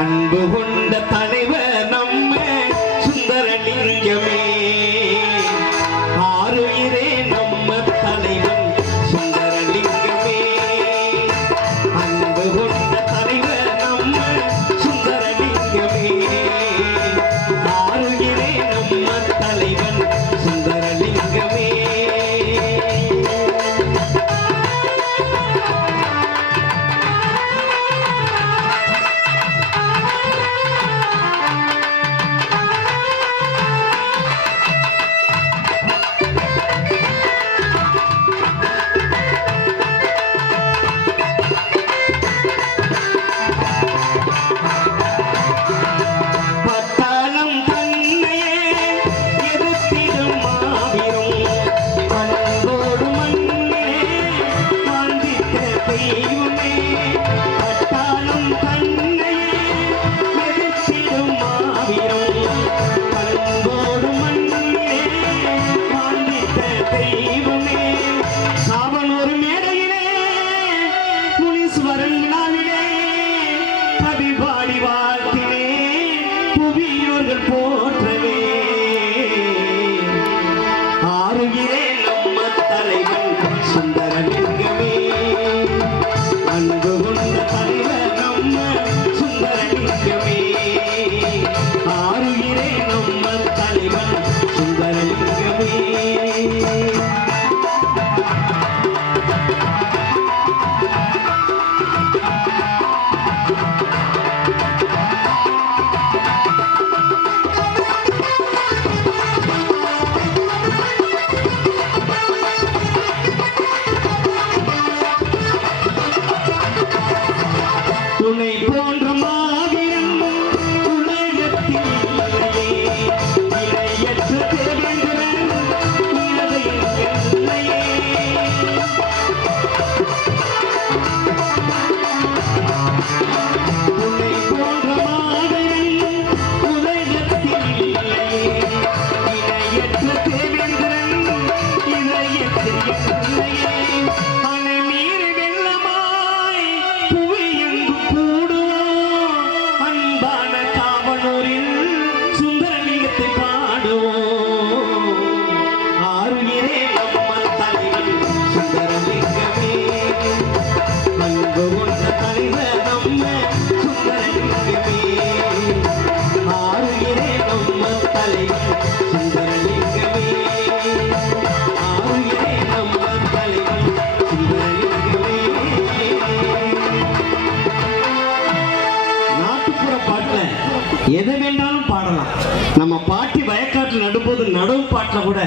அன்பு கொண்ட தலைவர் நம்ம சுந்தரலிங்கமே, ஆருயிரே நம்ம தலைவன் சுந்தரலிங்கமே. அன்பு கொண்ட தலைவர் நம்ம சுந்தரலிங்கமே, ஆருயிரே நம்ம தலைவன் சுந்தரலிங்கமே. போற்றவே ஆருயிரே நம்ம தலைவன் சுந்தரலிங்கமே, அன்பு கொண்ட தலைவர் நம்ம சுந்தரலிங்கமே, ஆருயிரே நம்ம தலைவன் சுந்தரலிங்கமே. உன்னை போன்ற மாவீரன் உலகத்தில் இல்லையே, இணையற்ற தேவேந்திரன் இலதையில் இல்லையே. உன்னை போன்ற மாவீரன் உலகத்தில் இல்லையே, இணையற்ற தேவேந்திரன் இலதையில் இல்லையே. அனை மீறி வெள்ளமாய் புவியெங்கு கூடுவோம், அன்பான காவனூரில் சுந்தரலிங்கத்தை பாடுவோம். ஆருயிரே நம்ம தலைவன் சுந்தரலிங்கமே, அன்பு கொண்ட தலைவர் நம்ம சுந்தரலிங்கமே, ஆருயிரே நம்ம தலைவன் சுந்தரலிங்கமே, ஆருயிரே நம்ம தலைவன் சுந்தரலிங்கமே. நாட்டுப்புற பாட்டுல எதை வேண்டாலும் பாடலாம். நம்ம பாட்டி வயக்காட்டில் நடும்போது நடவு பாட்டில் கூட